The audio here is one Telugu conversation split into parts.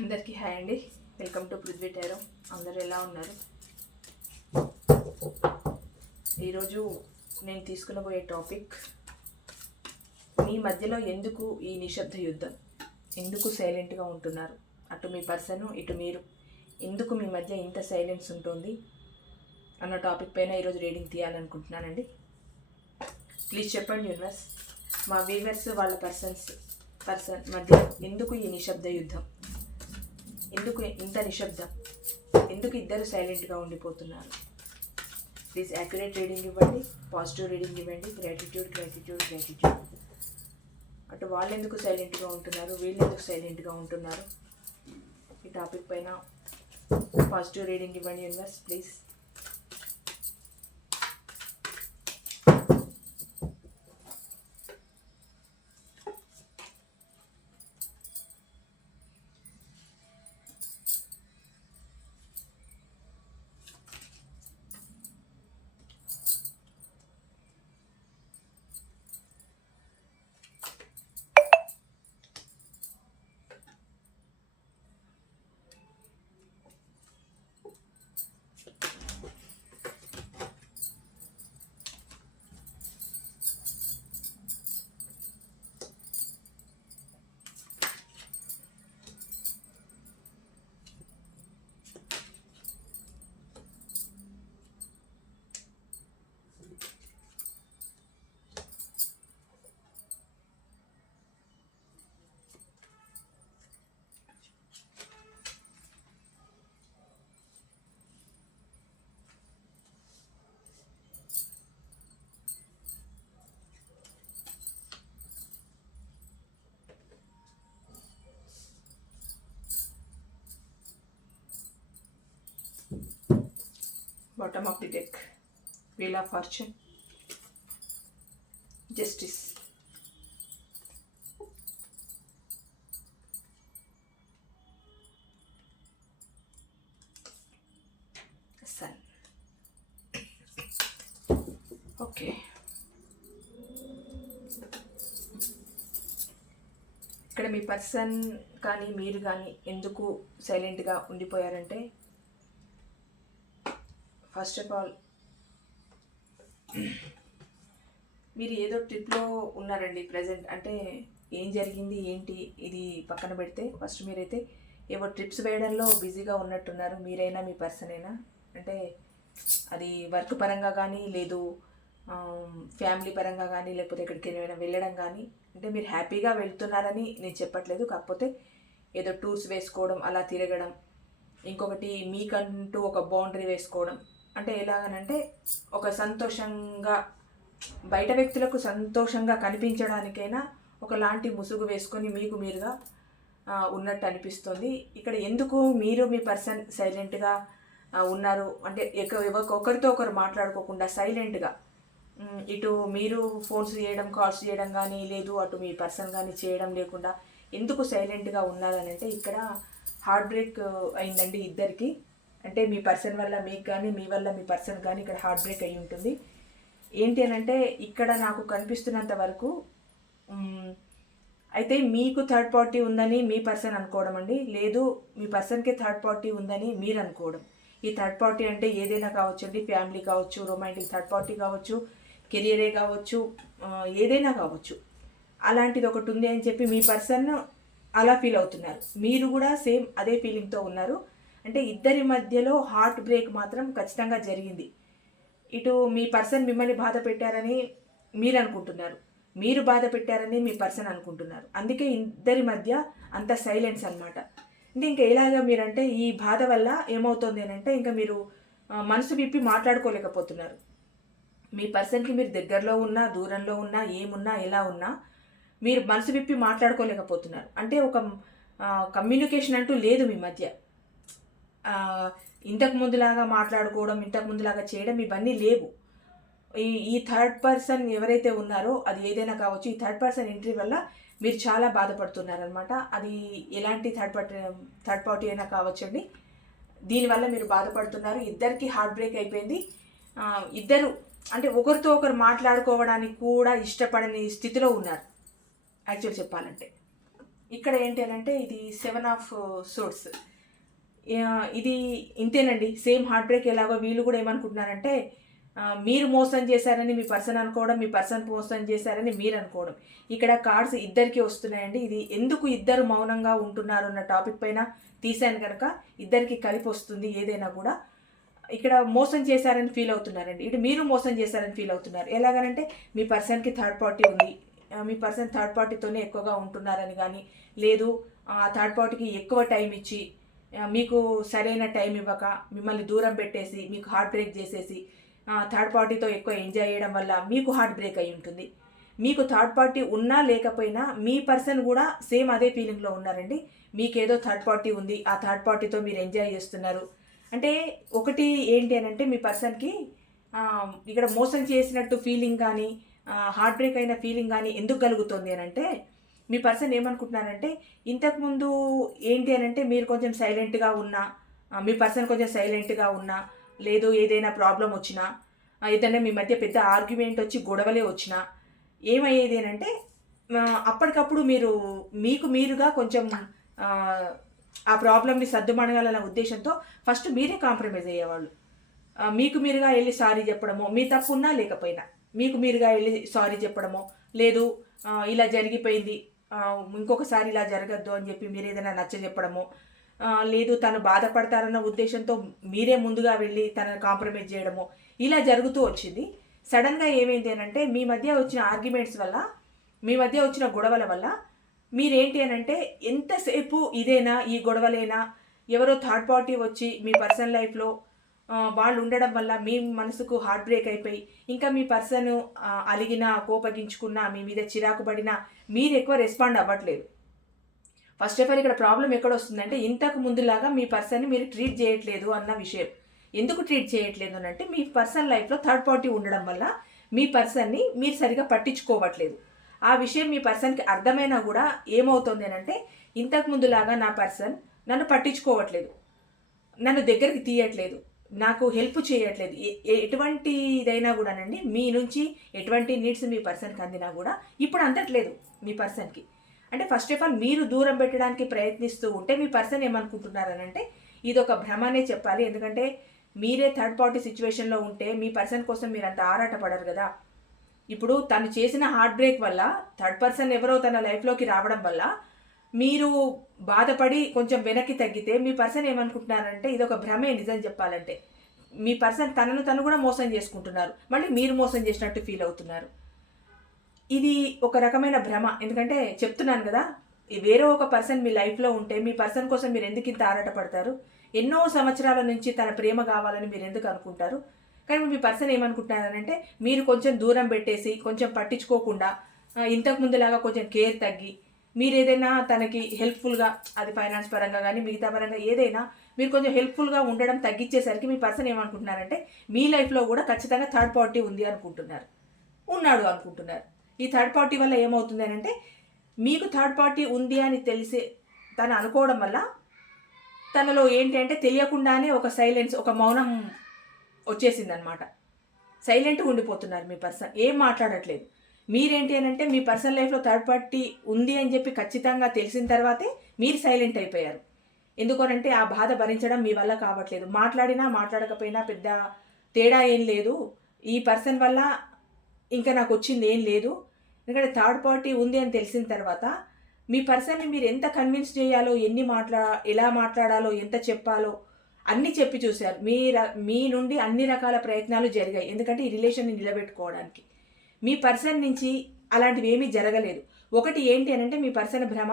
అందరికీ హాయ్ అండి. Welcome to Prithvi tarot. అందరు ఎలా ఉన్నారు? ఈరోజు నేను తీసుకునబోయే టాపిక్ మీ మధ్యలో ఎందుకు ఈ నిశ్శబ్ద యుద్ధం? ఎందుకు సైలెంట్గా ఉంటున్నారు? అటు మీ పర్సన్ ఇటు మీరు. ఎందుకు మీ మధ్య ఇంత సైలెన్స్ ఉంటుంది? అన్న టాపిక్ పైన ఈరోజు రీడింగ్ తీయాలనుకుంటున్నానండి. ప్లీజ్ చెప్పండి యూనివర్స్. మా వీవర్స్ వాళ్ళ పర్సన్స్ పర్సన్ మధ్య ఎందుకు ఈ నిశ్శబ్ద యుద్ధం? ఎందుకు ఇంత నిశ్శబ్దం? ఎందుకు ఇద్దరు సైలెంట్గా ఉండిపోతున్నారు? ప్లీజ్ యాక్యురేట్ రీడింగ్ ఇవ్వండి పాజిటివ్ రీడింగ్ ఇవ్వండి గ్రాటిట్యూడ్ గ్రాటిట్యూడ్ గ్రాటిట్యూడ్. అటు వాళ్ళు ఎందుకు సైలెంట్గా ఉంటున్నారు? వీళ్ళు ఎందుకు సైలెంట్గా ఉంటున్నారు? ఈ టాపిక్ పైన పాజిటివ్ రీడింగ్ ఇవ్వండి universe please. Bottom of the deck wheel of fortune justice sun okay ఇక్కడ మీ పర్సన్ కానీ మీరు కానీ ఎందుకు సైలెంట్గా ఉండిపోయారంటే ఫస్ట్ ఆఫ్ ఆల్ మీరు ఏదో ట్రిప్లో ఉన్నారండి ప్రజెంట్ అంటే ఏం జరిగింది ఏంటి ఇది పక్కన పెడితే ఫస్ట్ మీరైతే ఏవో ట్రిప్స్ వేయడంలో బిజీగా ఉన్నట్టున్నారు. మీరైనా మీ పర్సన్ అయినా అంటే అది వర్క్ పరంగా కానీ లేదు ఫ్యామిలీ పరంగా కానీ లేకపోతే ఎక్కడికి ఏమైనా వెళ్ళడం కానీ అంటే మీరు హ్యాపీగా వెళ్తున్నారని నేను చెప్పట్లేదు. కాకపోతే ఏదో టూర్స్ వేసుకోవడం అలా తిరగడం ఇంకొకటి మీకంటూ ఒక బౌండరీ వేసుకోవడం అంటే ఎలాగనంటే ఒక సంతోషంగా బయట వ్యక్తులకు సంతోషంగా కనిపించడానికైనా ఒకలాంటి ముసుగు వేసుకొని మీకు మీరుగా ఉన్నట్టు అనిపిస్తుంది. ఇక్కడ ఎందుకు మీరు మీ పర్సన్ సైలెంట్గా ఉన్నారు? అంటే ఎక్క ఒకరితో ఒకరు మాట్లాడుకోకుండా సైలెంట్గా ఇటు మీరు ఫోన్స్ చేయడం కాల్స్ చేయడం కానీ లేదు అటు మీ పర్సన్ కానీ చేయడం లేకుండా ఎందుకు సైలెంట్గా ఉన్నారని అంటే ఇక్కడ హార్ట్ బ్రేక్ అయిందండి ఇద్దరికి. అంటే మీ పర్సన్ వల్ల మీకు కానీ మీ వల్ల మీ పర్సన్ కానీ ఇక్కడ హార్ట్ బ్రేక్ అయి ఉంటుంది. ఏంటి అని అంటే ఇక్కడ నాకు కనిపిస్తున్నంత వరకు అయితే మీకు థర్డ్ పార్టీ ఉందని మీ పర్సన్ అనుకోవడం అండి. లేదు మీ పర్సన్కి థర్డ్ పార్టీ ఉందని మీరు అనుకోవడం. ఈ థర్డ్ పార్టీ అంటే ఏదైనా కావచ్చు అండి. ఫ్యామిలీ కావచ్చు రొమాంటిక్ థర్డ్ పార్టీ కావచ్చు కెరియరే కావచ్చు ఏదైనా కావచ్చు. అలాంటిది ఒకటి ఉంది అని చెప్పి మీ పర్సన్ అలా ఫీల్ అవుతున్నారు. మీరు కూడా సేమ్ అదే ఫీలింగ్తో ఉన్నారు. అంటే ఇద్దరి మధ్యలో హార్ట్ బ్రేక్ మాత్రం ఖచ్చితంగా జరిగింది. ఇటు మీ పర్సన్ మిమ్మల్ని బాధ పెట్టారని మీరు అనుకుంటున్నారు. మీరు బాధ పెట్టారని మీ పర్సన్ అనుకుంటున్నారు. అందుకే ఇద్దరి మధ్య అంత సైలెన్స్ అన్నమాట. అంటే ఇంకా ఎలాగా మీరంటే ఈ బాధ వల్ల ఏమవుతుంది అని అంటే ఇంకా మీరు మనసు విప్పి మాట్లాడుకోలేకపోతున్నారు. మీ పర్సన్కి మీరు దగ్గరలో ఉన్నా దూరంలో ఉన్నా ఏమున్నా ఎలా ఉన్నా మీరు మనసు విప్పి మాట్లాడుకోలేకపోతున్నారు. అంటే ఒక కమ్యూనికేషన్ అంటూ లేదు మీ మధ్య. ఇంతకు ముందులాగా మాట్లాడుకోవడం ఇంతకు ముందులాగా చేయడం ఇవన్నీ లేవు. ఈ ఈ థర్డ్ పర్సన్ ఎవరైతే ఉన్నారో అది ఏదైనా కావచ్చు ఈ థర్డ్ పర్సన్ ఎంట్రీ వల్ల మీరు చాలా బాధపడుతున్నారనమాట అది ఎలాంటి థర్డ్ పార్టీ థర్డ్ పార్టీ అయినా కావచ్చండి. దీనివల్ల మీరు బాధపడుతున్నారు. ఇద్దరికి హార్ట్ బ్రేక్ అయిపోయింది. ఇద్దరు అంటే ఒకరితో ఒకరు మాట్లాడుకోవడానికి కూడా ఇష్టపడని స్థితిలో ఉన్నారు. యాక్చువల్ చెప్పాలంటే. ఇక్కడ ఏంటి అని అంటే ఇది సెవెన్ ఆఫ్ సోర్స్ ఇది ఇంతేనండి. సేమ్ హార్ట్ బ్రేక్ ఎలాగో వీళ్ళు కూడా ఏమనుకుంటున్నారంటే మీరు మోసం చేశారని మీ పర్సన్ అనుకోవడం మీ పర్సన్ మోసం చేశారని మీరు అనుకోవడం. ఇక్కడ కార్డ్స్ ఇద్దరికి వస్తున్నాయండి. ఇది ఎందుకు ఇద్దరు మౌనంగా ఉంటున్నారు అన్న టాపిక్ పైన తీశాను కనుక ఇద్దరికి కలిపి వస్తుంది ఏదైనా కూడా. ఇక్కడ మోసం చేశారని ఫీల్ అవుతున్నారండి. ఇటు మీరు మోసం చేశారని ఫీల్ అవుతున్నారు. ఎలాగనంటే మీ పర్సన్కి థర్డ్ పార్టీ ఉంది. మీ పర్సన్ థర్డ్ పార్టీతోనే ఎక్కువగా ఉంటున్నారని కానీ లేదు ఆ థర్డ్ పార్టీకి ఎక్కువ టైం ఇచ్చి మీకు సరైన టైం ఇవ్వక మిమ్మల్ని దూరం పెట్టేసి మీకు హార్ట్ బ్రేక్ చేసేసి థర్డ్ పార్టీతో ఎక్కువ ఎంజాయ్ చేయడం వల్ల మీకు హార్ట్ బ్రేక్ అయి ఉంటుంది. మీకు థర్డ్ పార్టీ ఉన్నా లేకపోయినా మీ పర్సన్ కూడా సేమ్ అదే ఫీలింగ్లో ఉన్నారండి. మీకేదో థర్డ్ పార్టీ ఉంది ఆ థర్డ్ పార్టీతో మీరు ఎంజాయ్ చేస్తున్నారు. అంటే ఒకటి ఏంటి అని అంటే మీ పర్సన్కి ఇక్కడ మోసం చేసినట్టు ఫీలింగ్ కానీ హార్ట్ బ్రేక్ అయిన ఫీలింగ్ కానీ ఎందుకు కలుగుతుంది అని అంటే మీ పర్సన్ ఏమనుకుంటున్నారంటే ఇంతకుముందు ఏంటి అని అంటే మీరు కొంచెం సైలెంట్గా ఉన్నా మీ పర్సన్ కొంచెం సైలెంట్గా ఉన్నా లేదు ఏదైనా ప్రాబ్లం వచ్చినా ఏదైనా మీ మధ్య పెద్ద ఆర్గ్యుమెంట్ వచ్చి గొడవలే వచ్చినా ఏమయ్యేది అని అంటే అప్పటికప్పుడు మీరు మీకు మీరుగా కొంచెం ఆ, ప్రాబ్లమ్ని సర్దుమణగాలన్న ఉద్దేశంతో ఫస్ట్ మీరే కాంప్రమైజ్ అయ్యేవాళ్ళు. మీకు మీరుగా వెళ్ళి సారీ చెప్పడమో మీ తప్పు ఉన్నా లేకపోయినా మీకు మీరుగా వెళ్ళి సారీ చెప్పడమో లేదు ఇలా జరిగిపోయింది ఇంకొకసారి ఇలా జరగద్దు అని చెప్పి మీరు ఏదైనా నచ్చ చెప్పడము లేదు తను బాధపడతారన్న ఉద్దేశంతో మీరే ముందుగా వెళ్ళి తనని కాంప్రమైజ్ చేయడము ఇలా జరుగుతూ వచ్చింది. సడన్గా ఏమైంది అని అంటే మీ మధ్య వచ్చిన ఆర్గ్యుమెంట్స్ వల్ల మీ మధ్య వచ్చిన గొడవల వల్ల మీరేంటి అని అంటే ఎంతసేపు ఇదేనా ఈ గొడవలేనా ఎవరో థర్డ్ పార్టీ వచ్చి మీ పర్సనల్ లైఫ్లో వాళ్ళు ఉండడం వల్ల మీ మనసుకు హార్ట్ బ్రేక్ అయిపోయి ఇంకా మీ పర్సన్ అలిగినా కోపగించుకున్నా మీ మీద చిరాకు పడినా మీరు ఎక్కువ రెస్పాండ్ అవ్వట్లేదు. ఫస్ట్ ఆఫ్ ఆల్ ఇక్కడ ప్రాబ్లం ఎక్కడ వస్తుందంటే ఇంతకు ముందులాగా మీ పర్సన్ని మీరు ట్రీట్ చేయట్లేదు అన్న విషయం. ఎందుకు ట్రీట్ చేయట్లేదు అని అంటే మీ పర్సన్ లైఫ్లో థర్డ్ పార్టీ ఉండడం వల్ల మీ పర్సన్ని మీరు సరిగా పట్టించుకోవట్లేదు. ఆ విషయం మీ పర్సన్కి అర్థమైనా కూడా ఏమవుతుంది అని అంటే ఇంతకు ముందులాగా నా పర్సన్ నన్ను పట్టించుకోవట్లేదు. నన్ను దగ్గరికి తీయట్లేదు. నాకు హెల్ప్ చేయట్లేదు. ఎటువంటి ఇదైనా కూడానండి మీ నుంచి ఎటువంటి నీడ్స్ మీ పర్సన్కి అందినా కూడా ఇప్పుడు అందట్లేదు మీ పర్సన్కి అంటే ఫస్ట్ ఆఫ్ ఆల్ మీరు దూరం పెట్టడానికి ప్రయత్నిస్తూ ఉంటే మీ పర్సన్ ఏమనుకుంటున్నారనంటే ఇది ఒక భ్రమనే చెప్పాలి. ఎందుకంటే మీరే థర్డ్ పార్టీ సిచ్యువేషన్లో ఉంటే మీ పర్సన్ కోసం మీరు అంత ఆరాటపడరు కదా. ఇప్పుడు తను చేసిన హార్ట్ బ్రేక్ వల్ల థర్డ్ పర్సన్ ఎవరో తన లైఫ్లోకి రావడం వల్ల మీరు బాధపడి కొంచెం వెనక్కి తగ్గితే మీ పర్సన్ ఏమనుకుంటున్నారంటే ఇది ఒక భ్రమే నిజం చెప్పాలంటే. మీ పర్సన్ తనను తను కూడా మోసం చేసుకుంటున్నారు. మళ్ళీ మీరు మోసం చేసినట్టు ఫీల్ అవుతున్నారు. ఇది ఒక రకమైన భ్రమ. ఎందుకంటే చెప్తున్నాను కదా వేరే ఒక పర్సన్ మీ లైఫ్లో ఉంటే మీ పర్సన్ కోసం మీరు ఎందుకు ఇంత ఆరాటపడతారు ఎన్నో సంవత్సరాల నుంచి తన ప్రేమ కావాలని మీరు ఎందుకు అనుకుంటారు? కానీ మీ పర్సన్ ఏమనుకుంటున్నారంటే మీరు కొంచెం దూరం పెట్టేసి కొంచెం పట్టించుకోకుండా ఇంతకు ముందులాగా కొంచెం కేర్ తగ్గి మీరు ఏదైనా తనకి హెల్ప్ఫుల్గా అది ఫైనాన్స్ పరంగా కానీ మిగతా పరంగా ఏదైనా మీరు కొంచెం హెల్ప్ఫుల్గా ఉండడం తగ్గించేసరికి మీ పర్సన్ ఏమనుకుంటున్నారంటే మీ లైఫ్లో కూడా ఖచ్చితంగా థర్డ్ పార్టీ ఉంది అనుకుంటున్నారు. ఉన్నాడు అనుకుంటున్నారు. ఈ థర్డ్ పార్టీ వల్ల ఏమవుతుంది అని అంటే మీకు థర్డ్ పార్టీ ఉంది అని తెలిసే తను అనుకోవడం వల్ల తనలో ఏంటి అంటే తెలియకుండానే ఒక సైలెన్స్ ఒక మౌనం వచ్చేసింది అనమాట సైలెంట్గా ఉండిపోతున్నారు మీ పర్సన్ ఏం మాట్లాడట్లేదు. మీరేంటి అని అంటే మీ పర్సనల్ లైఫ్లో థర్డ్ పార్టీ ఉంది అని చెప్పి ఖచ్చితంగా తెలిసిన తర్వాతే మీరు సైలెంట్ అయిపోయారు. ఎందుకనంటే ఆ బాధ భరించడం మీ వల్ల కావట్లేదు. మాట్లాడినా మాట్లాడకపోయినా పెద్ద తేడా ఏం లేదు. ఈ పర్సన్ వల్ల ఇంకా నాకు వచ్చింది ఏం లేదు. ఎందుకంటే థర్డ్ పార్టీ ఉంది అని తెలిసిన తర్వాత మీ పర్సన్ని మీరు ఎంత కన్విన్స్ చేయాలో ఎన్ని మాట్లా ఎలా మాట్లాడాలో ఎంత చెప్పాలో అన్నీ చెప్పి చూశారు. మీ ర- మీ నుండి అన్ని రకాల ప్రయత్నాలు జరిగాయి. ఎందుకంటే ఈ రిలేషన్ని నిలబెట్టుకోవడానికి. మీ పర్సన్ నుంచి అలాంటివి ఏమీ జరగలేదు. ఒకటి ఏంటి అని అంటే మీ పర్సన్ భ్రమ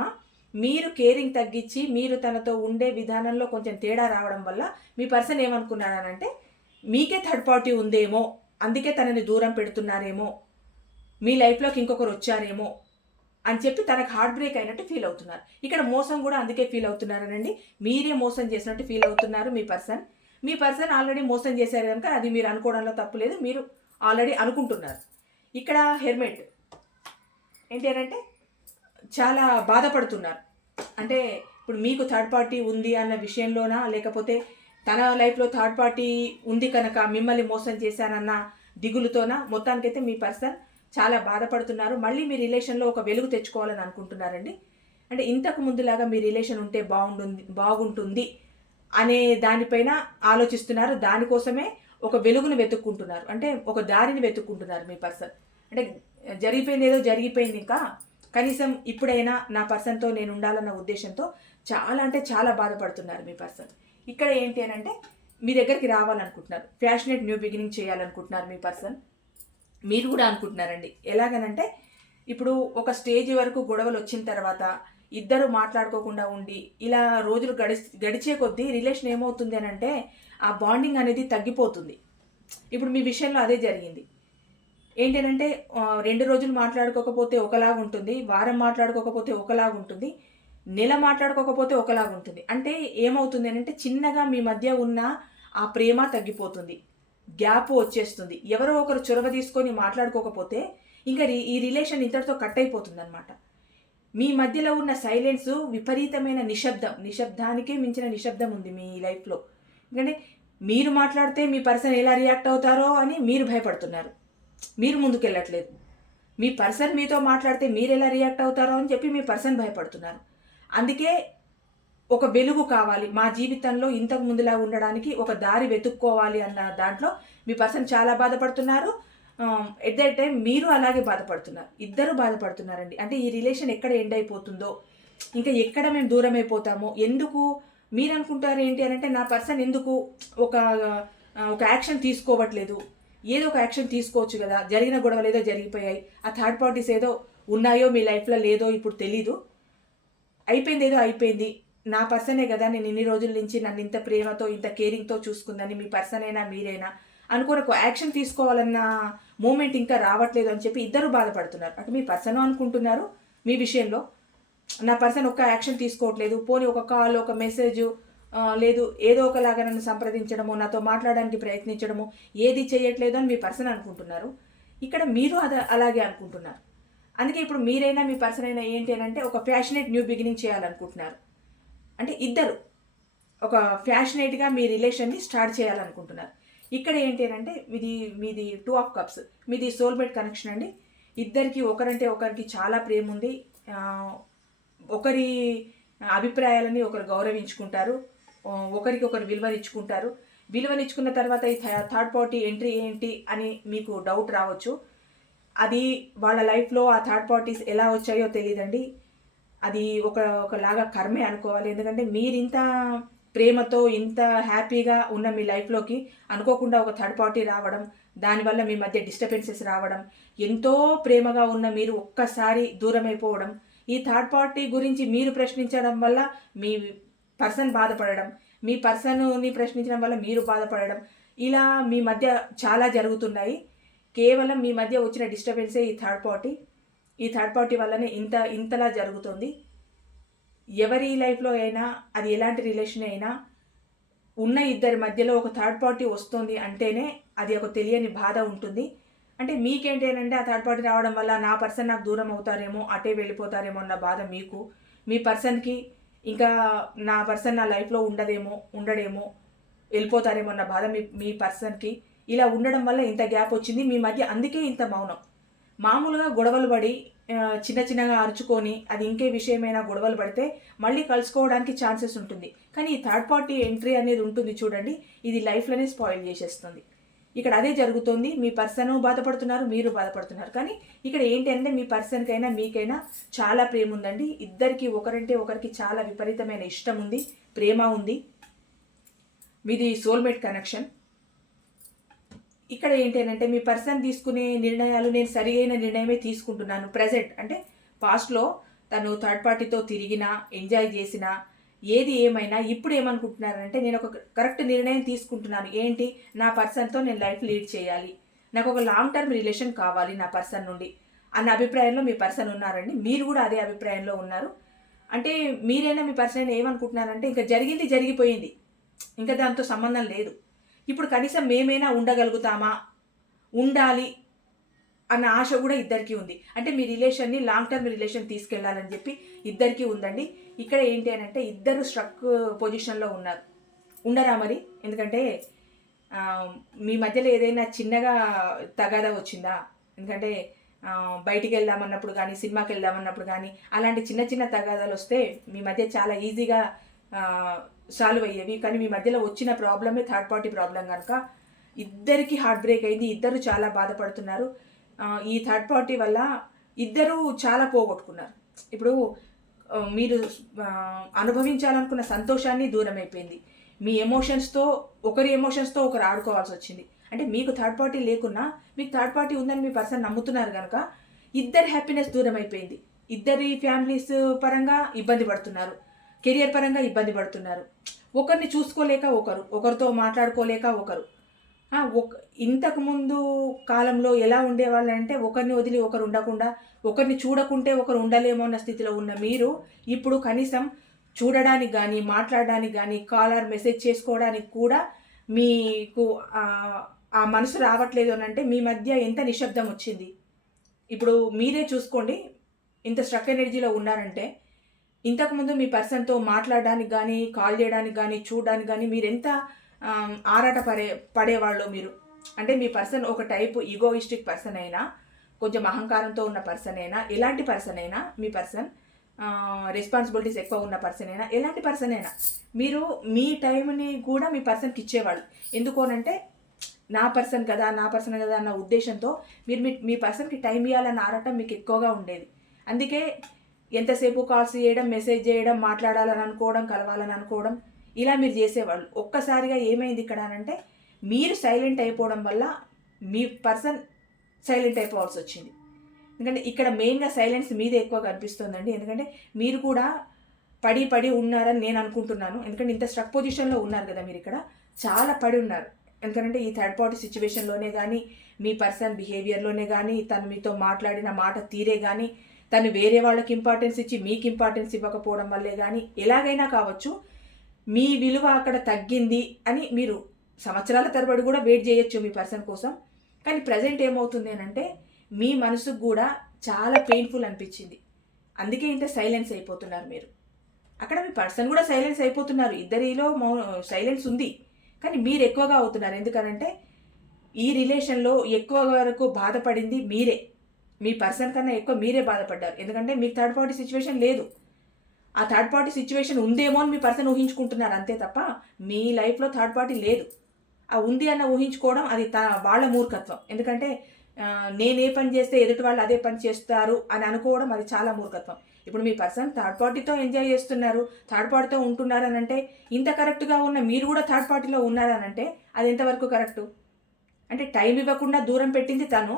మీరు కేరింగ్ తగ్గించి మీరు తనతో ఉండే విధానంలో కొంచెం తేడా రావడం వల్ల మీ పర్సన్ ఏమనుకున్నారనంటే మీకే థర్డ్ పార్టీ ఉందేమో అందుకే తనని దూరం పెడుతున్నారేమో మీ లైఫ్లోకి ఇంకొకరు వచ్చారేమో అని చెప్పి తనకు హార్ట్ బ్రేక్ అయినట్టు ఫీల్ అవుతున్నారు. ఇక్కడ మోసం కూడా అందుకే ఫీల్ అవుతున్నారనండి. మీరే మోసం చేసినట్టు ఫీల్ అవుతున్నారు మీ పర్సన్ మీ పర్సన్ ఆల్రెడీ మోసం చేశారు కనుక అది మీరు అనుకోవడంలో తప్పు లేదు మీరు ఆల్రెడీ అనుకుంటున్నారు. ఇక్కడ హెర్మెట్ ఏంటి అంటే చాలా బాధపడుతున్నారు. అంటే ఇప్పుడు మీకు థర్డ్ పార్టీ ఉంది అన్న విషయంలోనా? లేకపోతే తన లైఫ్లో థర్డ్ పార్టీ ఉంది కనుక మిమ్మల్ని మోసం చేశానన్న దిగులుతోనా? మొత్తానికైతే మీ పర్సన్ చాలా బాధపడుతున్నారు. మళ్ళీ మీ రిలేషన్లో ఒక వెలుగు తెచ్చుకోవాలని అనుకుంటున్నారండి. అంటే ఇంతకు ముందులాగా మీ రిలేషన్ ఉంటే బాగుంటుంది బాగుంటుంది అనే దానిపైన ఆలోచిస్తున్నారు. దానికోసమే ఒక వెలుగును వెతుక్కుంటున్నారు. అంటే ఒక దారిని వెతుక్కుంటున్నారు మీ పర్సన్. అంటే జరిగిపోయింది ఏదో జరిగిపోయింది ఇంకా కనీసం ఇప్పుడైనా నా పర్సన్తో నేను ఉండాలన్న ఉద్దేశంతో చాలా అంటే చాలా బాధపడుతున్నారు మీ పర్సన్. ఇక్కడ ఏంటి అని అంటే మీ దగ్గరికి రావాలనుకుంటున్నారు. ఫ్యాషనేట్ న్యూ బిగినింగ్ చేయాలనుకుంటున్నారు మీ పర్సన్. మీరు కూడా అనుకుంటున్నారండి. ఎలాగనంటే ఇప్పుడు ఒక స్టేజ్ వరకు గొడవలు వచ్చిన తర్వాత ఇద్దరు మాట్లాడుకోకుండా ఉండి ఇలా రోజులు గడి గడిచే కొద్దీ రిలేషన్ ఏమవుతుంది అని అంటే ఆ బాండింగ్ అనేది తగ్గిపోతుంది. ఇప్పుడు మీ విషయంలో అదే జరిగింది. ఏంటంటే రెండు రోజులు మాట్లాడుకోకపోతే ఒకలాగా ఉంటుంది వారం మాట్లాడుకోకపోతే ఒకలాగా ఉంటుంది నెల మాట్లాడుకోకపోతే ఒకలాగా ఉంటుంది. అంటే ఏమవుతుంది అని అంటే చిన్నగా మీ మధ్య ఉన్న ఆ ప్రేమ తగ్గిపోతుంది. గ్యాప్ వచ్చేస్తుంది. ఎవరో ఒకరు చొరవ తీసుకొని మాట్లాడుకోకపోతే ఇంకా ఈ రిలేషన్ ఇంతటితో కట్ అయిపోతుంది అనమాట మీ మధ్యలో ఉన్న సైలెన్స్ విపరీతమైన నిశ్శబ్దం. నిశ్శబ్దానికే మించిన నిశ్శబ్దం ఉంది మీ లైఫ్లో. ఎందుకంటే మీరు మాట్లాడితే మీ పర్సన్ ఎలా రియాక్ట్ అవుతారో అని మీరు భయపడుతున్నారు. మీరు ముందుకెళ్ళట్లేదు. మీ పర్సన్ మీతో మాట్లాడితే మీరు ఎలా రియాక్ట్ అవుతారో అని చెప్పి మీ పర్సన్ భయపడుతున్నారు. అందుకే ఒక వెలుగు కావాలి. మా జీవితంలో ఇంతకు ముందులా ఉండడానికి ఒక దారి వెతుక్కోవాలి అన్న దాంట్లో మీ పర్సన్ చాలా బాధపడుతున్నారు. ఎట్ ద టైం మీరు అలాగే బాధపడుతున్నారు. ఇద్దరు బాధపడుతున్నారండి. అంటే ఈ రిలేషన్ ఎక్కడ ఎండ్ అయిపోతుందో ఇంకా ఎక్కడ మేము దూరం అయిపోతామో ఎందుకు మీరు అనుకుంటారు ఏంటి అని అంటే నా పర్సన్ ఎందుకు ఒక ఒక యాక్షన్ తీసుకోవట్లేదు? ఏదో ఒక యాక్షన్ తీసుకోవచ్చు కదా? జరిగిన గొడవలు ఏదో జరిగిపోయాయి. ఆ థర్డ్ పార్టీస్ ఏదో ఉన్నాయో మీ లైఫ్లో లేదో ఇప్పుడు తెలీదు. అయిపోయింది ఏదో అయిపోయింది. నా పర్సనే కదా నేను ఇన్ని రోజుల నుంచి నన్ను ఇంత ప్రేమతో ఇంత కేరింగ్తో చూసుకుందని మీ పర్సన్ అయినా మీరైనా అనుకుని ఒక యాక్షన్ తీసుకోవాలన్న మూమెంట్ ఇంకా రావట్లేదు అని చెప్పి ఇద్దరు బాధపడుతున్నారు. అంటే మీ పర్సన్ అనుకుంటున్నారు మీ విషయంలో. నా పర్సన్ ఒక్క యాక్షన్ తీసుకోవట్లేదు. పోనీ ఒక కాల్ ఒక మెసేజ్ లేదు ఏదో ఒకలాగా నన్ను సంప్రదించడము నాతో మాట్లాడడానికి ప్రయత్నించడము ఏది చేయట్లేదు అని మీ పర్సన్ అనుకుంటున్నారు. ఇక్కడ మీరు అద అలాగే అనుకుంటున్నారు. అందుకే ఇప్పుడు మీరైనా మీ పర్సన్ అయినా ఏంటి అని అంటే ఒక ఫ్యాషనేట్ న్యూ బిగినింగ్ చేయాలనుకుంటున్నారు. అంటే ఇద్దరు ఒక ఫ్యాషనేట్గా మీ రిలేషన్ని స్టార్ట్ చేయాలనుకుంటున్నారు. ఇక్కడ ఏంటి అని అంటే మీది మీది టూ ఆఫ్ కప్స్ మీది సోల్మేట్ కనెక్షన్ అండి. ఇద్దరికి ఒకరంటే ఒకరికి చాలా ప్రేమ ఉంది ఒకరి అభిప్రాయాలని ఒకరు గౌరవించుకుంటారు ఒకరికి ఒకరు విలువనిచ్చుకుంటారు. విలువనిచ్చుకున్న తర్వాత ఈ థర్డ్ పార్టీ ఎంట్రీ ఏంటి అని మీకు డౌట్ రావచ్చు. అది వాళ్ళ లైఫ్లో ఆ థర్డ్ పార్టీస్ ఎలా వచ్చాయో తెలియదండి అది ఒక ఒకలాగా కర్మే అనుకోవాలి. ఎందుకంటే మీరు ఇంత ప్రేమతో ఇంత హ్యాపీగా ఉన్న మీ లైఫ్లోకి అనుకోకుండా ఒక థర్డ్ పార్టీ రావడం దానివల్ల మీ మధ్య డిస్టర్బెన్సెస్ రావడం ఎంతో ప్రేమగా ఉన్న మీరు ఒక్కసారి దూరమైపోవడం ఈ థర్డ్ పార్టీ గురించి మీరు ప్రశ్నించడం వల్ల మీ పర్సన్ బాధపడడం మీ పర్సన్ని ప్రశ్నించడం వల్ల మీరు బాధపడడం ఇలా మీ మధ్య చాలా జరుగుతున్నాయి. కేవలం మీ మధ్య వచ్చిన డిస్టర్బెన్సే ఈ థర్డ్ పార్టీ ఈ థర్డ్ పార్టీ వల్లనే ఇంత ఇంతలా జరుగుతుంది. ఎవరి లైఫ్లో అయినా అది ఎలాంటి రిలేషన్ అయినా ఉన్న ఇద్దరి మధ్యలో ఒక థర్డ్ పార్టీ వస్తుంది అంటేనే అది ఒక తెలియని బాధ ఉంటుంది. అంటే మీకేంటి అంటే ఆ థర్డ్ పార్టీ రావడం వల్ల నా పర్సన్ నాకు దూరం అవుతారేమో అటే వెళ్ళిపోతారేమో అన్న బాధ మీకు. మీ పర్సన్కి ఇంకా నా పర్సన్ నా లైఫ్లో ఉండదేమో ఉండడేమో వెళ్ళిపోతారేమో అన్న బాధ మీ మీ పర్సన్కి ఇలా ఉండడం వల్ల ఇంత గ్యాప్ వచ్చింది. మీ మధ్య అందుకే ఇంత మౌనం. మామూలుగా గొడవలు పడి చిన్న చిన్నగా అరుచుకొని అది ఇంకే విషయమైనా గొడవలు పడితే మళ్ళీ కలుసుకోవడానికి ఛాన్సెస్ ఉంటుంది. కానీ ఈ థర్డ్ పార్టీ ఎంట్రీ అనేది ఉంటుంది చూడండి ఇది లైఫ్లోనే స్పాయిల్ చేసేస్తుంది. ఇక్కడ అదే జరుగుతుంది. మీ పర్సన్ బాధపడుతున్నారు మీరు బాధపడుతున్నారు. కానీ ఇక్కడ ఏంటి అంటే మీ పర్సన్కైనా మీకైనా చాలా ప్రేమ ఉందండి. ఇద్దరికి ఒకరంటే ఒకరికి చాలా విపరీతమైన ఇష్టం ఉంది ప్రేమ ఉంది. మీది సోల్మేట్ కనెక్షన్ ఇక్కడ ఏంటంటే మీ పర్సన్ తీసుకునే నిర్ణయాలు నేను సరియైన నిర్ణయమే తీసుకుంటున్నాను. ప్రజెంట్ అంటే పాస్ట్లో తను థర్డ్ పార్టీతో తిరిగినా ఎంజాయ్ చేసినా ఏది ఏమైనా ఇప్పుడు ఏమనుకుంటున్నారంటే నేను ఒక కరెక్ట్ నిర్ణయం తీసుకుంటున్నాను. ఏంటి? నా పర్సన్తో నేను లైఫ్ లీడ్ చేయాలి. నాకు ఒక లాంగ్ టర్మ్ రిలేషన్ కావాలి నా పర్సన్ నుండి. అన్న అభిప్రాయంలో మీ పర్సన్ ఉన్నారండి. మీరు కూడా అదే అభిప్రాయంలో ఉన్నారు. అంటే మీరైనా మీ పర్సన్ అయినా ఏమనుకుంటున్నారంటే ఇంకా జరిగింది జరిగిపోయింది. ఇంకా దాంతో సంబంధం లేదు. ఇప్పుడు కనీసం మేమైనా ఉండగలుగుతామా? ఉండాలి. అన్న ఆశ కూడా ఇద్దరికి ఉంది. అంటే మీ రిలేషన్ని లాంగ్ టర్మ్ రిలేషన్ తీసుకెళ్ళాలని చెప్పి ఇద్దరికి ఉందండి. ఇక్కడ ఏంటి అని అంటే ఇద్దరు స్ట్రక్ పొజిషన్లో ఉన్నారు. ఉండరా మరి? ఎందుకంటే మీ మధ్యలో ఏదైనా చిన్నగా తగాదా వచ్చిందా? ఎందుకంటే బయటికి వెళ్దామన్నప్పుడు కానీ సినిమాకి వెళ్దామన్నప్పుడు కానీ అలాంటి చిన్న చిన్న తగాదాలు వస్తే మీ మధ్య చాలా ఈజీగా సాల్వ్ అయ్యేవి. కానీ మీ మధ్యలో వచ్చిన ప్రాబ్లమే థర్డ్ పార్టీ ప్రాబ్లం కనుక ఇద్దరికి హార్ట్ బ్రేక్ అయింది. ఇద్దరు చాలా బాధపడుతున్నారు. ఈ థర్డ్ పార్టీ వల్ల ఇద్దరు చాలా పోగొట్టుకున్నారు. ఇప్పుడు మీరు అనుభవించాలనుకున్న సంతోషాన్ని దూరం అయిపోయింది మీ ఎమోషన్స్తో ఒకరి ఎమోషన్స్తో ఒకరు ఆడుకోవాల్సి వచ్చింది. అంటే మీకు థర్డ్ పార్టీ లేకున్నా మీకు థర్డ్ పార్టీ ఉందని మీ పర్సన్ నమ్ముతున్నారు కనుక ఇద్దరి హ్యాపీనెస్ దూరం అయిపోయింది ఇద్దరి ఫ్యామిలీస్ పరంగా ఇబ్బంది పడుతున్నారు. కెరియర్ పరంగా ఇబ్బంది పడుతున్నారు. ఒకరిని చూసుకోలేక ఒకరు ఒకరితో మాట్లాడుకోలేక ఒకరు. ఒక ఇంతకుముందు కాలంలో ఎలా ఉండేవాళ్ళు అంటే ఒకరిని వదిలి ఒకరు ఉండకుండా ఒకరిని చూడకుంటే ఒకరు ఉండలేమో అన్న స్థితిలో ఉన్న మీరు ఇప్పుడు కనీసం చూడడానికి కానీ మాట్లాడడానికి కానీ కాలర్ మెసేజ్ చేసుకోవడానికి కూడా మీకు ఆ, మనసు రావట్లేదు అని అంటే మీ మధ్య ఎంత నిశ్శబ్దం వచ్చింది? ఇప్పుడు మీరే చూసుకోండి ఇంత స్ట్రక్ ఎనర్జీలో ఉన్నారంటే ఇంతకుముందు మీ పర్సన్తో మాట్లాడడానికి కానీ కాల్ చేయడానికి కానీ చూడడానికి కానీ మీరు ఎంత ఆరాట పడే పడేవాళ్ళు మీరు. అంటే మీ పర్సన్ ఒక టైప్ ఈగోయిస్టిక్ పర్సన్ అయినా కొంచెం అహంకారంతో ఉన్న పర్సన్ అయినా ఎలాంటి పర్సన్ అయినా మీ పర్సన్ రెస్పాన్సిబిలిటీస్ ఎక్కువ ఉన్న పర్సన్ అయినా ఎలాంటి పర్సన్ అయినా మీరు మీ టైంని కూడా మీ పర్సన్కి ఇచ్చేవాళ్ళు. ఎందుకోనంటే నా పర్సన్ కదా నా పర్సన్ కదా అన్న ఉద్దేశంతో మీరు మీ మీ పర్సన్కి టైం ఇవ్వాలన్న ఆరాటం మీకు ఎక్కువగా ఉండేది. అందుకే ఎంతసేపు కాల్స్ చేయడం మెసేజ్ చేయడం మాట్లాడాలని అనుకోవడం కలవాలని అనుకోవడం ఇలా మీరు చేసేవాళ్ళు. ఒక్కసారిగా ఏమైంది ఇక్కడ అనంటే మీరు సైలెంట్ అయిపోవడం వల్ల మీ పర్సన్ సైలెంట్ అయిపోవాల్సి వచ్చింది. ఎందుకంటే ఇక్కడ మెయిన్గా సైలెన్స్ మీదే ఎక్కువ కనిపిస్తుందండి. ఎందుకంటే మీరు కూడా పడి పడి ఉన్నారని నేను అనుకుంటున్నాను. ఎందుకంటే ఇంత స్ట్రక్ పొజిషన్లో ఉన్నారు కదా మీరు ఇక్కడ. చాలా పడి ఉన్నారు. ఎందుకంటే ఈ థర్డ్ పార్టీ సిచ్యువేషన్లోనే కానీ మీ పర్సన్ బిహేవియర్లోనే కానీ తను మీతో మాట్లాడిన మాట తీరే కానీ తను వేరే వాళ్ళకి ఇంపార్టెన్స్ ఇచ్చి మీకు ఇంపార్టెన్స్ ఇవ్వకపోవడం వల్లే కానీ ఎలాగైనా కావచ్చు మీ విలువ అక్కడ తగ్గింది అని మీరు సంవత్సరాల తరబడి కూడా వెయిట్ చేయొచ్చు మీ పర్సన్ కోసం. కానీ ప్రజెంట్ ఏమవుతుంది అని అంటే మీ మనసుకు కూడా చాలా పెయిన్ఫుల్ అనిపించింది. అందుకే ఇంత సైలెన్స్ అయిపోతున్నారు మీరు. అక్కడ మీ పర్సన్ కూడా సైలెన్స్ అయిపోతున్నారు. ఇద్దరిలో మౌ సైలెన్స్ ఉంది. కానీ మీరు ఎక్కువగా అవుతున్నారు. ఎందుకనంటే ఈ రిలేషన్లో ఎక్కువ వరకు బాధపడింది మీరే. మీ పర్సన్ కన్నా ఎక్కువ మీరే బాధపడ్డారు. ఎందుకంటే మీకు థర్డ్ పార్టీ సిచ్యువేషన్ లేదు. ఆ థర్డ్ పార్టీ సిచ్యువేషన్ ఉందేమో అని మీ పర్సన్ ఊహించుకుంటున్నారు అంతే తప్ప మీ లైఫ్లో థర్డ్ పార్టీ లేదు. ఆ ఉంది అన్న ఊహించుకోవడం అది త వాళ్ళ మూర్ఖత్వం. ఎందుకంటే నేనే నేను ఏ పని చేస్తే ఎదుటి వాళ్ళు అదే పని చేస్తారు అని అనుకోవడం అది చాలా మూర్ఖత్వం. ఇప్పుడు మీ పర్సన్ థర్డ్ పార్టీతో ఎంజాయ్ చేస్తున్నారు థర్డ్ పార్టీతో ఉంటున్నారు అని అంటే ఇంత కరెక్ట్గా ఉన్న మీరు కూడా థర్డ్ పార్టీలో ఉన్నారని అంటే అది ఎంతవరకు కరెక్టు అంటే టైం ఇవ్వకుండా దూరం పెట్టింది తను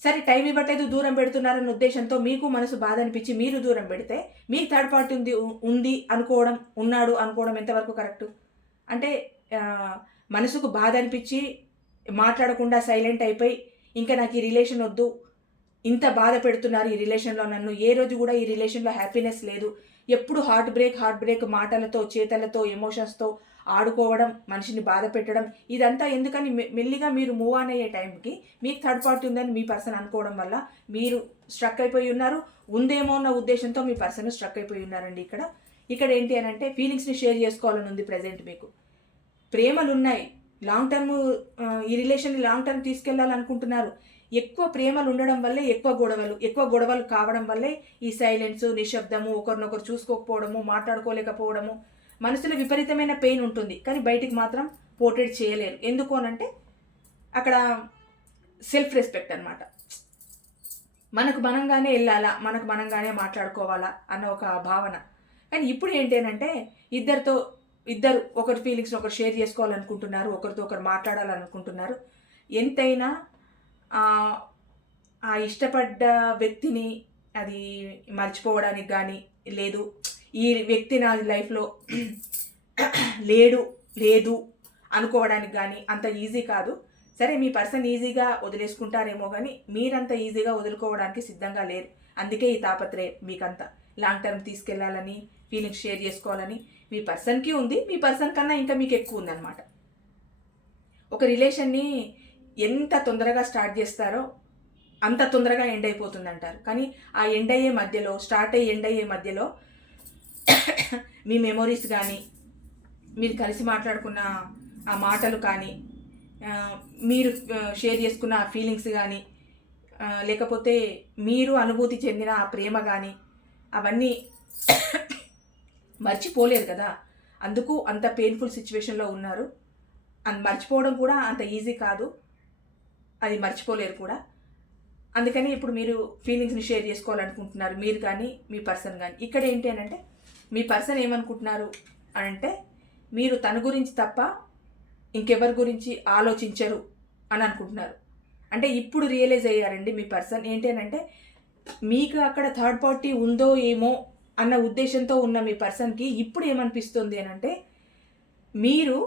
సరే టైం ఇవ్వట్లేదు దూరం పెడుతున్నారన్న ఉద్దేశంతో మీకు మనసు బాధ అనిపించి మీరు దూరం పెడితే మీకు థర్డ్ పార్టీ ఉంది ఉంది అనుకోవడం ఉన్నాడు అనుకోవడం ఎంతవరకు కరెక్టు? అంటే మనసుకు బాధ అనిపించి మాట్లాడకుండా సైలెంట్ అయిపోయి ఇంకా నాకు ఈ రిలేషన్ వద్దు ఇంత బాధ పెడుతున్నారు ఈ రిలేషన్లో నన్ను ఏ రోజు కూడా ఈ రిలేషన్లో హ్యాపీనెస్ లేదు. ఎప్పుడు హార్ట్ బ్రేక్ హార్ట్ బ్రేక్ మాటలతో చేతలతో ఎమోషన్స్తో ఆడుకోవడం మనిషిని బాధ పెట్టడం ఇదంతా ఎందుకని మె- మెల్లిగా మీరు మూవ్ ఆన్ అయ్యే టైంకి మీకు థర్డ్ పార్టీ ఉందని మీ పర్సన్ అనుకోవడం వల్ల మీరు స్ట్రక్ అయిపోయి ఉన్నారు. ఉందేమో అన్న ఉద్దేశంతో మీ పర్సన్ స్ట్రక్ అయిపోయి ఉన్నారండి ఇక్కడ. ఇక్కడ ఏంటి అని అంటే ఫీలింగ్స్ని షేర్ చేసుకోవాలని ఉంది ప్రజెంట్ మీకు. ప్రేమలు ఉన్నాయి లాంగ్ టర్మ్ ఈ రిలేషన్ని లాంగ్ టర్మ్ తీసుకెళ్ళాలనుకుంటున్నారు. ఎక్కువ ప్రేమలు ఉండడం వల్లే ఎక్కువ గొడవలు ఎక్కువ గొడవలు కావడం వల్లే ఈ సైలెన్స్ నిశ్శబ్దము ఒకరినొకరు చూసుకోకపోవడము మాట్లాడుకోలేకపోవడము మనసులో విపరీతమైన పెయిన్ ఉంటుంది. కానీ బయటికి మాత్రం పోర్ట్రేట్ చేయలేరు. ఎందుకు అనంటే అక్కడ సెల్ఫ్ రెస్పెక్ట్ అనమాట మనకు మనంగానే వెళ్ళాలా మనకు మనంగానే మాట్లాడుకోవాలా అన్న ఒక భావన. కానీ ఇప్పుడు ఏంటంటే ఇద్దరితో ఇద్దరు ఒకరి ఫీలింగ్స్ ఒకరు షేర్ చేసుకోవాలనుకుంటున్నారు ఒకరితో ఒకరు మాట్లాడాలనుకుంటున్నారు. ఎంతైనా ఆ ఇష్టపడ్డ వ్యక్తిని అది మర్చిపోవడానికి కానీ లేదు ఈ వ్యక్తి నా లైఫ్లో లేడు లేదు అనుకోవడానికి కానీ అంత ఈజీ కాదు. సరే మీ పర్సన్ ఈజీగా వదిలేసుకుంటారేమో కానీ మీరంత ఈజీగా వదులుకోవడానికి సిద్ధంగా లేరు. అందుకే ఈ తాపత్రయం మీకంతా. లాంగ్ టర్మ్ తీసుకెళ్ళాలని ఫీలింగ్స్ షేర్ చేసుకోవాలని మీ పర్సన్కి ఉంది. మీ పర్సన్ కన్నా ఇంకా మీకు ఎక్కువ ఉందన్నమాట. ఒక రిలేషన్ని ఎంత తొందరగా స్టార్ట్ చేస్తారో అంత తొందరగా ఎండ్ అయిపోతుంది అంటారు కానీ ఆ ఎండ్ అయ్యే మధ్యలో స్టార్ట్ అయ్యి ఎండ్ అయ్యే మధ్యలో మీ మెమొరీస్ కానీ మీరు కలిసి మాట్లాడుకున్న ఆ మాటలు కానీ మీరు షేర్ చేసుకున్న ఆ ఫీలింగ్స్ కానీ లేకపోతే మీరు అనుభూతి చెందిన ఆ ప్రేమ కానీ అవన్నీ మర్చిపోలేరు కదా. అందుకు అంత పెయిన్ఫుల్ సిచ్యువేషన్లో ఉన్నారు. అది మర్చిపోవడం కూడా అంత ఈజీ కాదు. అది మర్చిపోలేరు కూడా. అందుకని ఇప్పుడు మీరు ఫీలింగ్స్ని షేర్ చేసుకోవాలనుకుంటున్నారు మీరు కానీ మీ పర్సన్ కానీ ఇక్కడ ఏంటి అని అంటే మీ పర్సన్ ఏమనుకుంటున్నారు అని అంటే మీరు తన గురించి తప్ప ఇంకెవరి గురించి ఆలోచించరు అని అనుకుంటున్నారు. అంటే ఇప్పుడు రియలైజ్ అయ్యారండి మీ పర్సన్. ఏంటి అని అంటే మీకు అక్కడ థర్డ్ పార్టీ ఉందో ఏమో అన్న ఉద్దేశంతో ఉన్న మీ పర్సన్కి ఇప్పుడు ఏమనిపిస్తుంది అని అంటే మీరు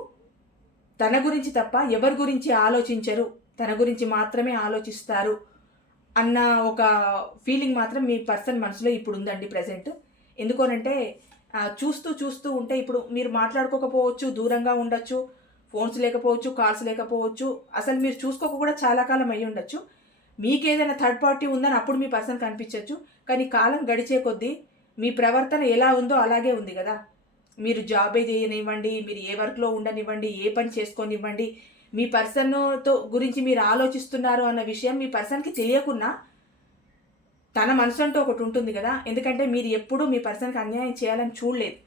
తన గురించి తప్ప ఎవరి గురించి ఆలోచించరు తన గురించి మాత్రమే ఆలోచిస్తారు అన్న ఒక ఫీలింగ్ మాత్రం మీ పర్సన్ మనసులో ఇప్పుడు ఉందండి ప్రజెంట్. ఎందుకోనంటే చూస్తూ చూస్తూ ఉంటే ఇప్పుడు మీరు మాట్లాడుకోకపోవచ్చు దూరంగా ఉండొచ్చు ఫోన్స్ లేకపోవచ్చు కాల్స్ లేకపోవచ్చు అసలు మీరు చూసుకోక కూడా చాలా కాలం అయ్యి ఉండొచ్చు. మీకు ఏదైనా థర్డ్ పార్టీ ఉందని అప్పుడు మీ పర్సన్ కనిపించవచ్చు కానీ కాలం గడిచే కొద్దీ మీ ప్రవర్తన ఎలా ఉందో అలాగే ఉంది కదా. మీరు జాబే చేయనివ్వండి మీరు ఏ వర్క్లో ఉండనివ్వండి ఏ పని చేసుకోనివ్వండి మీ పర్సన్తో గురించి మీరు ఆలోచిస్తున్నారు అన్న విషయం మీ పర్సన్కి తెలియకున్నా తన మనసు అంటూ ఒకటి ఉంటుంది కదా. ఎందుకంటే మీరు ఎప్పుడూ మీ పర్సన్కి అన్యాయం చేయాలని చూడలేదు.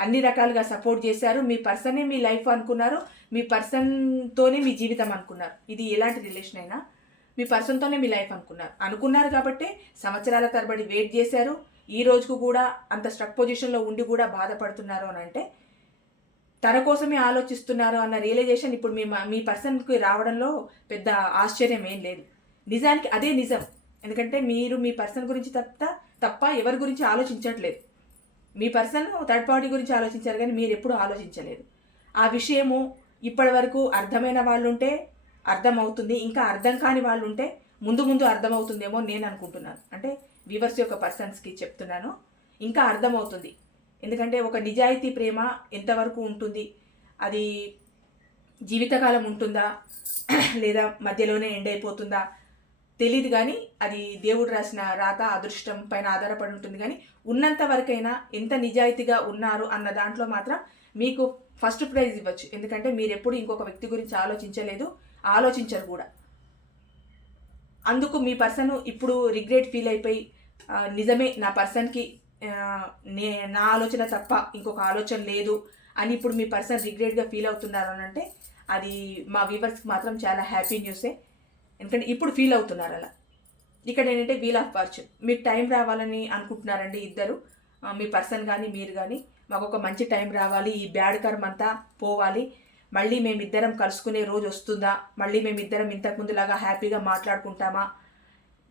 అన్ని రకాలుగా సపోర్ట్ చేశారు. మీ పర్సనే మీ లైఫ్ అనుకున్నారు. మీ పర్సన్తోనే మీ జీవితం అనుకున్నారు. ఇది ఎలాంటి రిలేషన్ అయినా మీ పర్సన్తోనే మీ లైఫ్ అనుకున్నారు. అనుకున్నారు కాబట్టి సంవత్సరాల తరబడి వెయిట్ చేశారు. ఈ రోజుకు కూడా అంత స్ట్రక్ పొజిషన్లో ఉండి కూడా బాధపడుతున్నారు అని అంటే తన కోసమే ఆలోచిస్తున్నారు అన్న రియలైజేషన్ ఇప్పుడు మీ మీ పర్సన్కి రావడంలో పెద్ద ఆశ్చర్యం ఏం లేదు. నిజానికి అదే నిజం. ఎందుకంటే మీరు మీ పర్సన్ గురించి తప్ప తప్ప ఎవరి గురించి ఆలోచించట్లేదు. మీ పర్సన్ థర్డ్ పార్టీ గురించి ఆలోచించారు కానీ మీరు ఎప్పుడూ ఆలోచించలేదు. ఆ విషయము ఇప్పటి వరకు అర్థమైన వాళ్ళు ఉంటే అర్థమవుతుంది ఇంకా అర్థం కాని వాళ్ళు ఉంటే ముందు ముందు అర్థమవుతుందేమో నేను అనుకుంటున్నాను. అంటే వివర్స్ యొక్క పర్సన్స్కి చెప్తున్నాను ఇంకా అర్థమవుతుంది. ఎందుకంటే ఒక నిజాయితీ ప్రేమ ఎంతవరకు ఉంటుంది? అది జీవితకాలం ఉంటుందా? లేదా మధ్యలోనే ఎండ్ అయిపోతుందా? తెలియదు కానీ అది దేవుడు రాసిన రాత అదృష్టం పైన ఆధారపడి ఉంటుంది కానీ ఉన్నంత వరకైనా ఎంత నిజాయితీగా ఉన్నారు అన్న దాంట్లో మాత్రం మీకు ఫస్ట్ ప్రైజ్ ఇవ్వచ్చు. ఎందుకంటే మీరు ఎప్పుడు ఇంకొక వ్యక్తి గురించి ఆలోచించలేదు ఆలోచించరు కూడా. అందుకు మీ పర్సన్ ఇప్పుడు రిగ్రెట్ ఫీల్ అయిపోయి నిజమే నా పర్సన్కి నే నా ఆలోచన తప్ప ఇంకొక ఆలోచన లేదు అని ఇప్పుడు మీ పర్సన్ రిగ్రెట్గా ఫీల్ అవుతున్నారు అని అంటే అది మా వ్యూవర్స్కి మాత్రం చాలా హ్యాపీ న్యూసే ఎందుకంటే ఇప్పుడు ఫీల్ అవుతున్నారు అలా. ఇక్కడ ఏంటంటే వీల్ ఆఫ్ ఫార్చ్యూన్ మీకు టైం రావాలని అనుకుంటున్నారండి ఇద్దరు. మీ పర్సన్ కానీ మీరు కానీ మాకు ఒక మంచి టైం రావాలి ఈ బ్యాడ్ కర్మ అంతా పోవాలి. మళ్ళీ మేమిద్దరం కలుసుకునే రోజు వస్తుందా? మళ్ళీ మేమిద్దరం ఇంతకుముందులాగా హ్యాపీగా మాట్లాడుకుంటామా?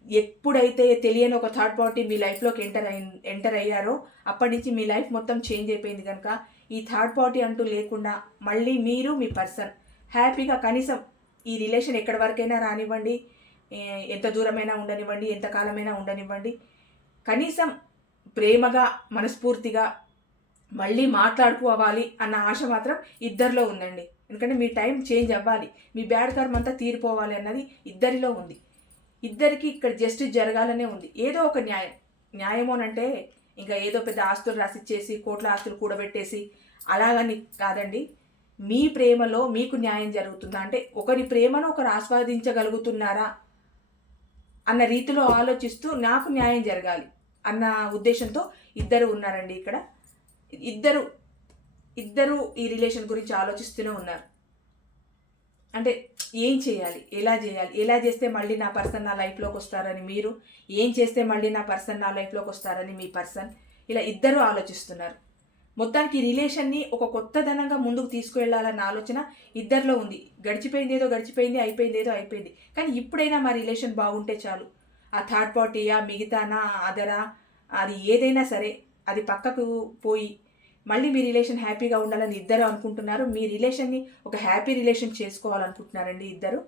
ఎప్పుడైతే తెలియని ఒక థర్డ్ పార్టీ మీ లైఫ్లోకి ఎంటర్ అయి ఎంటర్ అయ్యారో అప్పటి నుంచి మీ లైఫ్ మొత్తం చేంజ్ అయిపోయింది కనుక ఈ థర్డ్ పార్టీ అంటూ లేకుండా మళ్ళీ మీరు మీ పర్సన్ హ్యాపీగా కనీసం ఈ రిలేషన్ ఎక్కడి వరకైనా రానివ్వండి. ఎంత దూరమైనా ఉండనివ్వండి ఎంత కాలమైనా ఉండనివ్వండి. కనీసం ప్రేమగా మనస్ఫూర్తిగా మళ్ళీ మాట్లాడుకోవాలి అన్న ఆశ మాత్రం ఇద్దరిలో ఉందండి. ఎందుకంటే మీ టైం చేంజ్ అవ్వాలి. మీ బ్యాడ్ కర్మ అంతా తీరిపోవాలి అన్నది ఇద్దరిలో ఉంది. ఇద్దరికి ఇక్కడ జస్టిస్ జరగాలనే ఉంది. ఏదో ఒక న్యాయం. న్యాయమోనంటే ఇంకా ఏదో పెద్ద ఆస్తులు రాసిచ్చేసి కోట్ల ఆస్తులు కూడబెట్టేసి అలాగని కాదండి. మీ ప్రేమలో మీకు న్యాయం జరుగుతుందా? అంటే ఒకరి ప్రేమను ఒకరు ఆస్వాదించగలుగుతున్నారా అన్న రీతిలో ఆలోచిస్తూ నాకు న్యాయం జరగాలి అన్న ఉద్దేశంతో ఇద్దరు ఉన్నారండి ఇక్కడ. ఇద్దరు ఇద్దరు ఈ రిలేషన్ గురించి ఆలోచిస్తూనే ఉన్నారు. అంటే ఏం చేయాలి? ఎలా చేయాలి? ఎలా చేస్తే మళ్ళీ నా పర్సన్ నా లైఫ్లోకి వస్తారని మీరు? ఏం చేస్తే మళ్ళీ నా పర్సన్ నా లైఫ్లోకి వస్తారని మీ పర్సన్? ఇలా ఇద్దరు ఆలోచిస్తున్నారు. మొత్తానికి రిలేషన్ని ఒక కొత్తదనంగా ముందుకు తీసుకువెళ్ళాలన్న ఆలోచన ఇద్దరిలో ఉంది. గడిచిపోయింది ఏదో గడిచిపోయింది అయిపోయింది ఏదో అయిపోయింది. కానీ ఇప్పుడైనా మా రిలేషన్ బాగుంటే చాలు. ఆ థర్డ్ పార్టీయా మిగతానా అదరా అది ఏదైనా సరే అది పక్కకు పోయి మళ్ళీ మీ రిలేషన్ హ్యాపీగా ఉండాలని ఇద్దరు అనుకుంటున్నారు. మీ రిలేషన్ని ఒక హ్యాపీ రిలేషన్ చేసుకోవాలనుకుంటున్నారండి ఇద్దరు.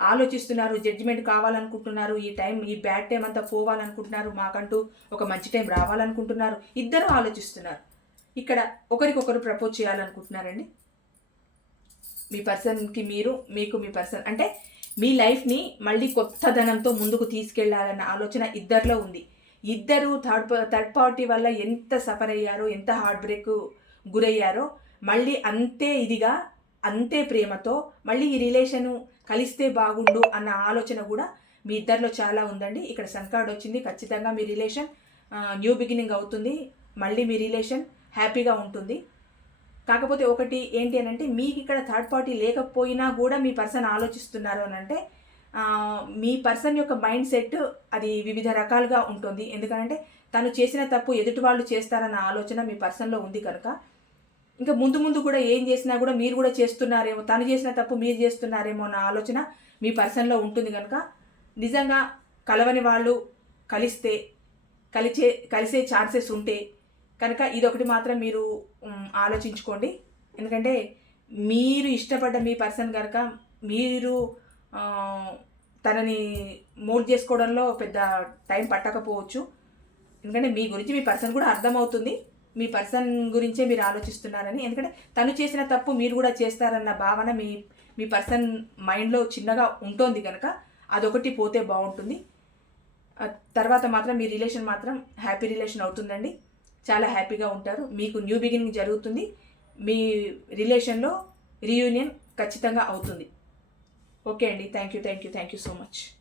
ఆలోచిస్తున్నారు జడ్జిమెంట్ కావాలనుకుంటున్నారు ఈ టైం ఈ బ్యాడ్ టైం అంతా పోవాలనుకుంటున్నారు మాకంటూ ఒక మంచి టైం రావాలనుకుంటున్నారు. ఇద్దరు ఆలోచిస్తున్నారు. ఇక్కడ ఒకరికొకరు ప్రపోజ్ చేయాలనుకుంటున్నారండి. మీ పర్సన్కి మీరు మీకు మీ పర్సన్ అంటే మీ లైఫ్ని మళ్ళీ కొత్త ధనంతో ముందుకు తీసుకెళ్ళాలన్న ఆలోచన ఇద్దరిలో ఉంది. ఇద్దరు థర్డ్ థర్డ్ పార్టీ వల్ల ఎంత సఫర్ అయ్యారో ఎంత హార్ట్ బ్రేక్ గురయ్యారో మళ్ళీ అంతే ఇదిగా అంతే ప్రేమతో మళ్ళీ ఈ రిలేషను కలిస్తే బాగుండు అన్న ఆలోచన కూడా మీ ఇద్దరిలో చాలా ఉందండి. ఇక్కడ సన్ కార్డ్ వచ్చింది ఖచ్చితంగా మీ రిలేషన్ న్యూ బిగినింగ్ అవుతుంది. మళ్ళీ మీ రిలేషన్ హ్యాపీగా ఉంటుంది. కాకపోతే ఒకటి ఏంటి అని అంటే మీకు ఇక్కడ థర్డ్ పార్టీ లేకపోయినా కూడా మీ పర్సన్ ఆలోచిస్తున్నారు అని అంటే మీ పర్సన్ యొక్క మైండ్ సెట్ అది వివిధ రకాలుగా ఉంటుంది. ఎందుకంటే తను చేసిన తప్పు ఎదుటి వాళ్ళు చేస్తారన్న ఆలోచన మీ పర్సన్లో ఉంది కనుక. ఇంకా ముందు ముందు కూడా ఏం చేసినా కూడా మీరు కూడా చేస్తున్నారేమో తను చేసిన తప్పు మీరు చేస్తున్నారేమో అన్న ఆలోచన మీ పర్సన్లో ఉంటుంది కనుక. నిజంగా కలవని వాళ్ళు కలిస్తే కలిచే కలిసే ఛాన్సెస్ ఉంటే కనుక ఇదొకటి మాత్రం మీరు ఆలోచించుకోండి. ఎందుకంటే మీరు ఇష్టపడ్డ మీ పర్సన్ కనుక మీరు తనని మూడ్ చేసుకోవడంలో పెద్ద టైం పట్టకపోవచ్చు. ఎందుకంటే మీ గురించి మీ పర్సన్ కూడా అర్థమవుతుంది. మీ పర్సన్ గురించే మీరు ఆలోచిస్తున్నారని. ఎందుకంటే తను చేసిన తప్పు మీరు కూడా చేస్తారన్న భావన మీ మీ పర్సన్ మైండ్లో చిన్నగా ఉంటుంది కనుక అదొకటి పోతే బాగుంటుంది. తర్వాత మాత్రం మీ రిలేషన్ మాత్రం హ్యాపీ రిలేషన్ అవుతుందండి. చాలా హ్యాపీగా ఉంటారు. మీకు న్యూ బిగినింగ్ జరుగుతుంది. మీ రిలేషన్లో రీయూనియన్ ఖచ్చితంగా అవుతుంది. ఓకే అండి. Thank you thank you thank you so much.